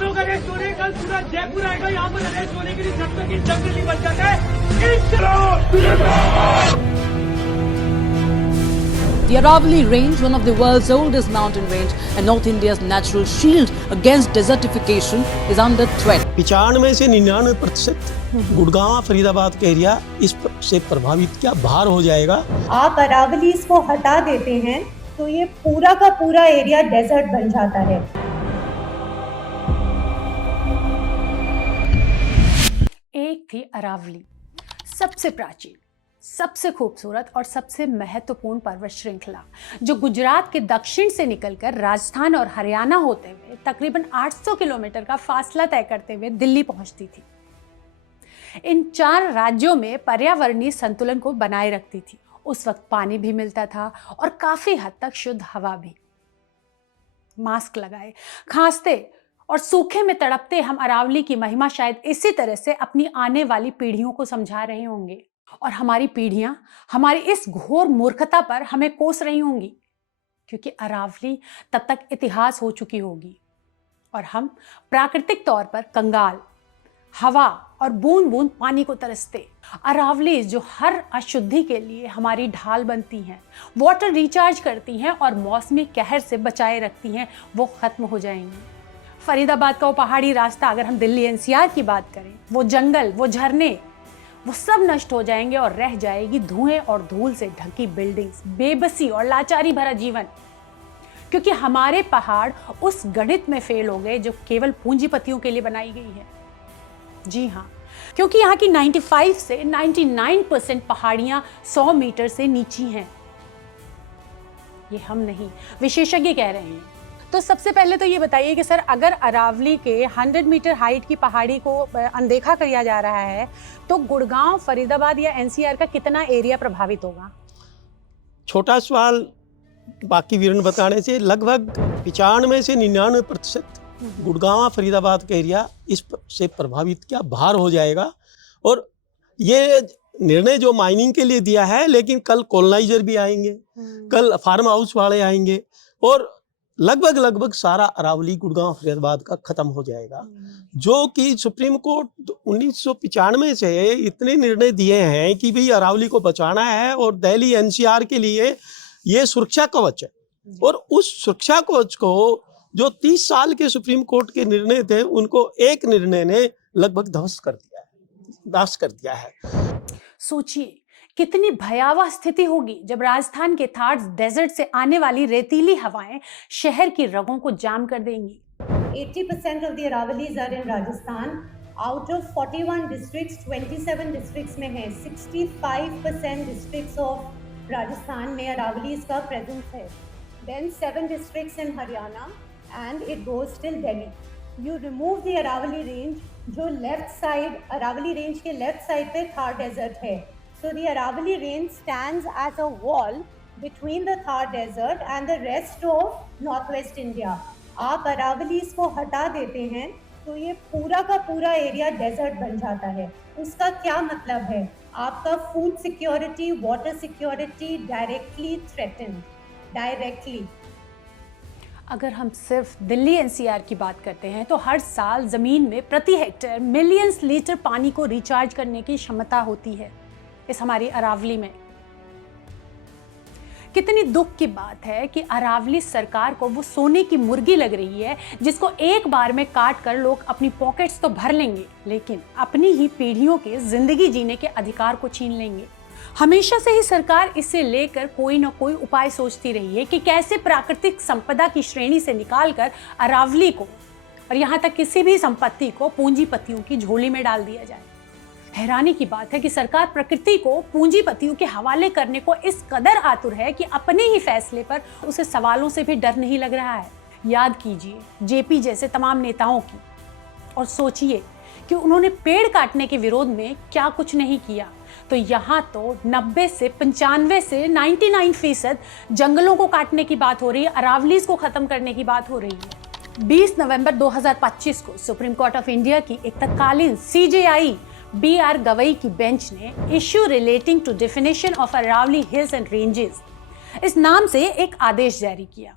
लोग अरेस्ट हो रहे हैं, कल पूरा जयपुर आएगा यहाँ पर अरेस्ट होने के लिए, जब तक ये जंग नहीं बन जाता है। The Aravalli Range, one of the world's oldest mountain range and North India's natural shield against desertification, is under threat. 95 से 99% गुड़गांव फरीदाबाद का एरिया इस से प्रभावित क्या बाहर हो जाएगा। आप अरावलीज को हटा देते हैं तो ये पूरा का पूरा एरिया डेजर्ट बन जाता है। एक थी अरावली, सबसे प्राचीन, सबसे खूबसूरत और सबसे महत्वपूर्ण पर्वत श्रृंखला, जो गुजरात के दक्षिण से निकलकर राजस्थान और हरियाणा होते हुए तकरीबन 800 किलोमीटर का फासला तय करते हुए दिल्ली पहुंचती थी। इन 4 राज्यों में पर्यावरणीय संतुलन को बनाए रखती थी। उस वक्त पानी भी मिलता था और काफी हद तक शुद्ध हवा भी। मास्क लगाए, खांसते और सूखे में तड़पते हम अरावली की महिमा शायद इसी तरह से अपनी आने वाली पीढ़ियों को समझा रहे होंगे, और हमारी पीढ़ियां हमारी इस घोर मूर्खता पर हमें कोस रही होंगी, क्योंकि अरावली तब तक इतिहास हो चुकी होगी और हम प्राकृतिक तौर पर कंगाल, हवा और बूंद बूंद पानी को तरसते। अरावली जो हर अशुद्धि के लिए हमारी ढाल बनती हैं, वाटर रिचार्ज करती हैं और मौसमी कहर से बचाए रखती हैं, वो खत्म हो जाएंगी। फरीदाबाद का वो पहाड़ी रास्ता, अगर हम दिल्ली एनसीआर की बात करें, वो जंगल, वो झरने, वो सब नष्ट हो जाएंगे और रह जाएगी धुएं और धूल से ढकी बिल्डिंग्स, बेबसी और लाचारी भरा जीवन। क्योंकि हमारे पहाड़ उस गणित में फेल हो गए जो केवल पूंजीपतियों के लिए बनाई गई है। जी हाँ, क्योंकि यहाँ की 95 से 99% पहाड़ियाँ 100 मीटर से नीची हैं। ये हम नहीं, विशेषज्ञ कह रहे हैं। तो सबसे पहले तो ये बताइए कि सर, अगर अरावली के 100 मीटर हाइट की पहाड़ी को अनदेखा किया जा रहा है, तो गुड़गांव, फरीदाबाद या एनसीआर का कितना एरिया प्रभावित होगा? छोटा सवाल बाकी विवरण बताने से लगभग 95 से 99% गुड़गांव फरीदाबाद का एरिया इस से प्रभावित क्या बाहर हो जाएगा। और ये निर्णय जो माइनिंग के लिए दिया है, लेकिन कल कॉलोनाइजर भी आएंगे, कल फार्म हाउस वाले आएंगे और लगभग सारा अरावली गुड़गांव फरीदाबाद का खत्म हो जाएगा। जो कि सुप्रीम कोर्ट 1995 से इतने निर्णय दिए हैं कि भाई अरावली को बचाना है और दिल्ली एनसीआर के लिए ये सुरक्षा कवच है। और उस सुरक्षा कवच को जो 30 साल के सुप्रीम कोर्ट के निर्णय थे, उनको एक निर्णय ने लगभग ध्वस्त कर दिया है। सोचिए कितनी भयावह स्थिति होगी जब राजस्थान के थार डेजर्ट से आने वाली रेतीली हवाएं शहर की रगों को जाम कर देंगी। 80% of the Aravallis are in Rajasthan. Out of 41 districts, 27 districts में है। 65% districts of Rajasthan में Aravallis का presence है। Then 7 districts in Haryana and it goes till Delhi. You remove the Aravalli range, जो left side, Aravalli range के left side पे Thar desert है। So the Aravalli range stands as a wall between the Thar desert and the rest of northwest India. आप अरावलीज को हटा देते हैं तो ये पूरा का पूरा एरिया डेजर्ट बन जाता है। उसका क्या मतलब है? आपका food security, water security directly threatened, directly. अगर हम सिर्फ दिल्ली एनसीआर की बात करते हैं तो हर साल जमीन में प्रति हेक्टेयर मिलियंस लीटर पानी को रिचार्ज करने की क्षमता होती है इस हमारी अरावली में। कितनी दुख की बात है कि अरावली सरकार को वो सोने की मुर्गी लग रही है जिसको एक बार में काट कर लोग अपनी पॉकेट्स तो भर लेंगे, लेकिन अपनी ही पीढ़ियों के जिंदगी जीने के अधिकार को छीन लेंगे। हमेशा से ही सरकार इसे लेकर कोई ना कोई उपाय सोचती रही है कि कैसे प्राकृतिक संपदा की श्रेणी से निकालकर अरावली को और यहाँ तक किसी भी संपत्ति को पूंजीपतियों की झोली में डाल दिया जाए। हैरानी की बात है कि सरकार प्रकृति को पूंजीपतियों के हवाले करने को इस कदर आतुर है कि अपने ही फैसले पर उसे सवालों से भी डर नहीं लग रहा है। याद कीजिए जेपी जैसे तमाम नेताओं की और सोचिए कि उन्होंने पेड़ काटने के विरोध में क्या कुछ नहीं किया, तो यहाँ तो 90 से 95 से 99% जंगलों को काटने की बात हो रही है, अरावलीज को खत्म करने की बात हो रही है। 20 नवंबर 2025 को सुप्रीम कोर्ट ऑफ इंडिया की एक तत्कालीन CJI BR गवई की बेंच ने issue relating to definition of Aravalli hills and ranges इस नाम से एक आदेश जारी किया।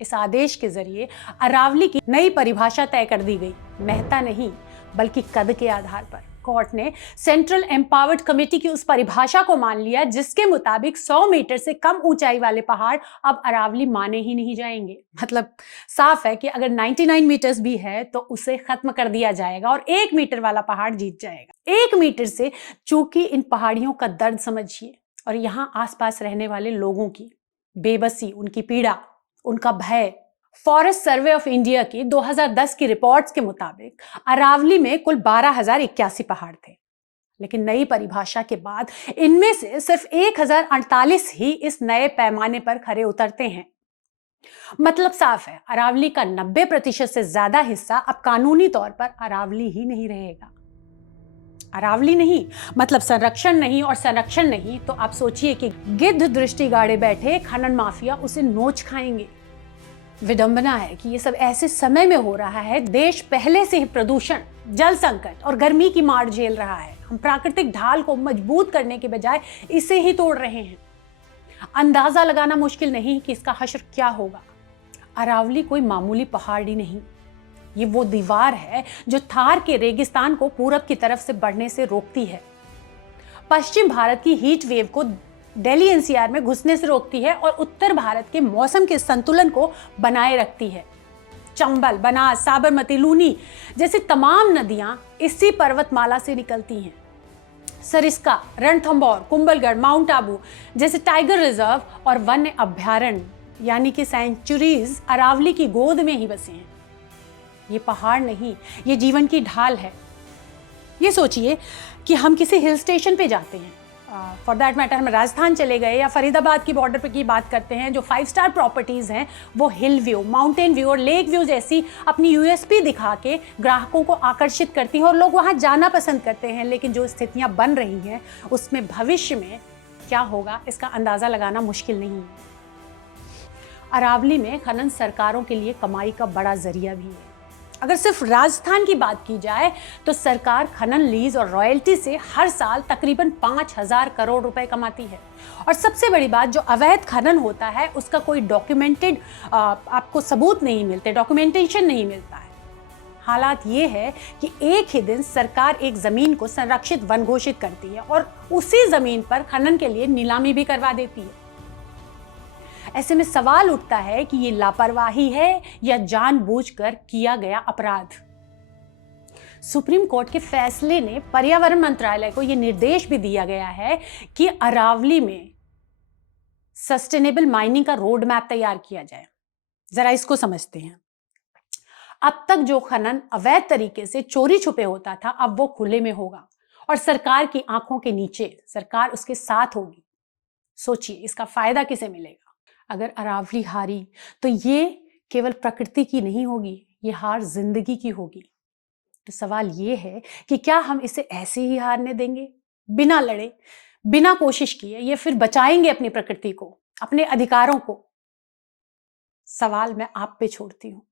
इस आदेश के जरिए अरावली की नई परिभाषा तय कर दी गई, महता नहीं बल्कि कद के आधार पर। कोर्ट ने सेंट्रल एम्पावर्ड कमेटी की उस परिभाषा को मान लिया जिसके मुताबिक 100 मीटर से कम ऊंचाई वाले पहाड़ अब अरावली माने ही नहीं जाएंगे। मतलब साफ है कि अगर 99 मीटर्स भी है तो उसे खत्म कर दिया जाएगा और 1 मीटर वाला पहाड़ जीत जाएगा। 1 मीटर से चूंकि इन पहाड़ियों का दर्द समझिए और यहाँ आसपास रहने वाले लोगों की बेबसी, उनकी पीड़ा, उनका भय। फॉरेस्ट सर्वे ऑफ इंडिया की 2010 की रिपोर्ट्स के मुताबिक अरावली में कुल 12,081 पहाड़ थे, लेकिन नई परिभाषा के बाद इनमें से सिर्फ 1,048 ही इस नए पैमाने पर खरे उतरते हैं। मतलब साफ है, अरावली का 90% से ज्यादा हिस्सा अब कानूनी तौर पर अरावली ही नहीं रहेगा। अरावली नहीं मतलब संरक्षण नहीं, और संरक्षण नहीं तो आप सोचिए कि गिद्ध दृष्टि गाड़े बैठे खनन माफिया उसे नोच खाएंगे। विडंबना है कि ये सब ऐसे समय में हो रहा है, देश पहले से ही प्रदूषण, जल संकट और गर्मी की मार झेल रहा है। हम प्राकृतिक ढाल को मजबूत करने के बजाय इसे ही तोड़ रहे हैं। अंदाजा लगाना मुश्किल नहीं कि इसका हश्र क्या होगा। अरावली कोई मामूली पहाड़ी नहीं, ये वो दीवार है जो थार के रेगिस्तान को पूरब की तरफ से बढ़ने से रोकती है, पश्चिम भारत की हीट वेव को दिल्ली एनसीआर में घुसने से रोकती है और उत्तर भारत के मौसम के संतुलन को बनाए रखती है। चंबल, बनास, साबरमती, लूनी जैसी तमाम नदियां इसी पर्वतमाला से निकलती हैं। सरिस्का, रणथंभौर, कुंभलगढ़, माउंट आबू जैसे टाइगर रिजर्व और वन्य अभ्यारण्य यानी कि सेंचुरीज अरावली की गोद में ही बसे हैं। ये पहाड़ नहीं, ये जीवन की ढाल है। ये सोचिए कि हम किसी हिल स्टेशन पे जाते हैं, फॉर दैट मैटर हम राजस्थान चले गए या फरीदाबाद की बॉर्डर पे की बात करते हैं, जो 5 स्टार प्रॉपर्टीज़ हैं वो हिल व्यू, माउंटेन व्यू और लेक व्यू जैसी अपनी यूएसपी दिखा के ग्राहकों को आकर्षित करती है और लोग वहाँ जाना पसंद करते हैं। लेकिन जो स्थितियाँ बन रही हैं उसमें भविष्य में क्या होगा इसका अंदाज़ा लगाना मुश्किल नहीं है। अरावली में खनन सरकारों के लिए कमाई का बड़ा जरिया भी है। अगर सिर्फ राजस्थान की बात की जाए तो सरकार खनन लीज और रॉयल्टी से हर साल तकरीबन 5,000 करोड़ रुपए कमाती है। और सबसे बड़ी बात, जो अवैध खनन होता है उसका कोई डॉक्यूमेंटेड आपको सबूत नहीं मिलते, डॉक्यूमेंटेशन नहीं मिलता है। हालात ये है कि एक ही दिन सरकार एक जमीन को संरक्षित वन घोषित करती है और उसी जमीन पर खनन के लिए नीलामी भी करवा देती है। ऐसे में सवाल उठता है कि ये लापरवाही है या जानबूझकर किया गया अपराध। सुप्रीम कोर्ट के फैसले ने पर्यावरण मंत्रालय को यह निर्देश भी दिया गया है कि अरावली में सस्टेनेबल माइनिंग का रोड मैप तैयार किया जाए। जरा इसको समझते हैं। अब तक जो खनन अवैध तरीके से चोरी छुपे होता था अब वो खुले में होगा और सरकार की आंखों के नीचे, सरकार उसके साथ होगी। सोचिए इसका फायदा किसे मिलेगा। अगर अरावली हारी तो ये केवल प्रकृति की नहीं होगी, ये हार जिंदगी की होगी। तो सवाल ये है कि क्या हम इसे ऐसे ही हारने देंगे, बिना लड़े, बिना कोशिश किए, या फिर बचाएंगे अपनी प्रकृति को, अपने अधिकारों को? सवाल मैं आप पे छोड़ती हूँ।